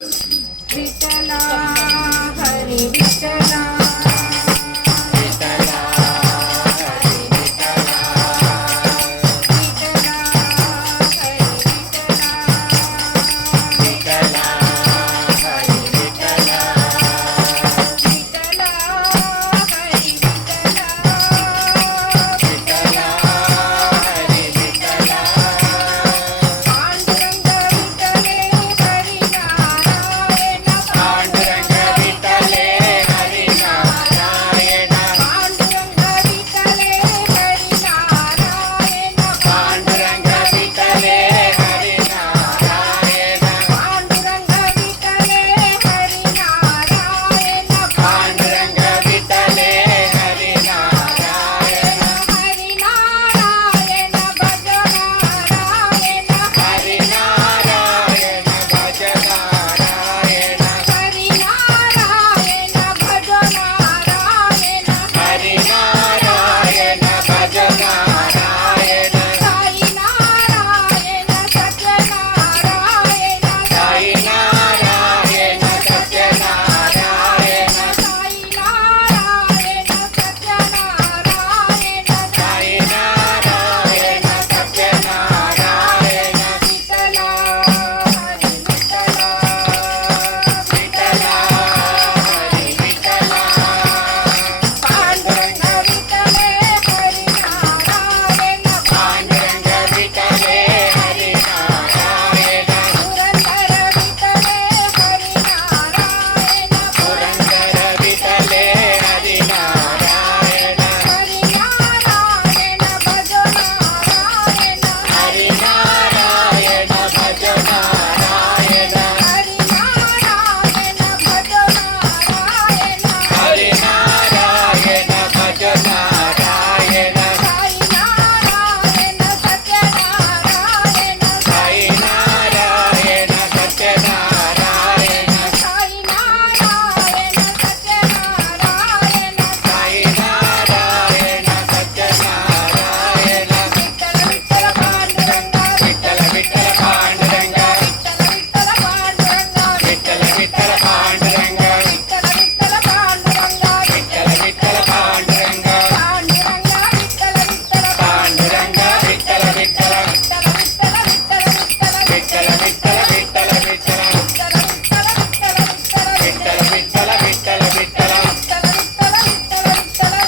विठला हरी विठला विठला हरी विठला विठला हरी विठला विठला हरी विठला विठला हरी विठला विठला हरी विठला पांडुरंग विठले हरी नारायण पांडुरंग विठले हरी नारायण पांडुरंग विठले हरी नारायण पांडुरंग विठले हरी नारायण पांडुरंग विठले हरी नारायण पांडुरंग विठले हरी नारायण हरी नारायण भज नारायण हरी नारायण भज नारायण हरी नारायण भज नारायण हरी नारायण भज नारायण साई नारायण सत्यनारायण साई नारायण सत्यनारायण साई नारायण सत्यनारायण साई नारायण सत्यनारायण विठला हरी विठला विठला हरी विठला पांडुरंग विठले हरी नारायण पांडुरंग विठले हरी नारायण पुरंदर विठले हरी नारायण पुरंदर विठले हरी नारायण हरी नारायण भज नारायण हरी नारायण भज नारायण हरी नारायण भज नारायण हरी नारायण भज नारायण साई नारायण सत्यनारायण साई नारायण सत्यनारायण साई नारायण सत्यनारायण साई नारायण सत्यनारायण विठ्ठल विठ्ठल पांडुरंग विठ्ठल विठ्ठल पांडुरंग विठ्ठल विठ्ठल पांडुरंग विठ्ठल विठ्ठल पांडुरंग विठ्ठल विठ्ठल पांडुरंग पांडुरंग विठ्ठल विठ्ठल विठ्ठल विठ्ठल विठ्ठल विठ्ठल विठ्ठल विठ्ठल विठ्ठल विठ्ठल विठ्ठल विठ्ठल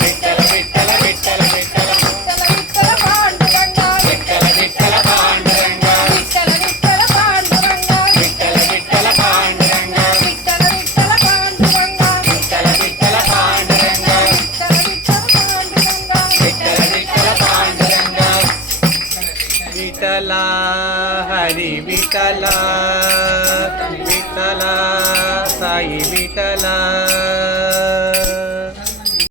विठ्ठल विठ्ठल विठ्ठल विठ्ठल विठ्ठल पांडुरंग विठ्ठल विठ्ठल पांडुरंग विठ्ठल विठ्ठल पांडुरंग विठ्ठल विठ्ठल पांडुरंग विठ्ठल विठ्ठल पांडुरंग विठ्ठल विठ्ठल पांडुरंग विठला हरी विठला विठला साई विठला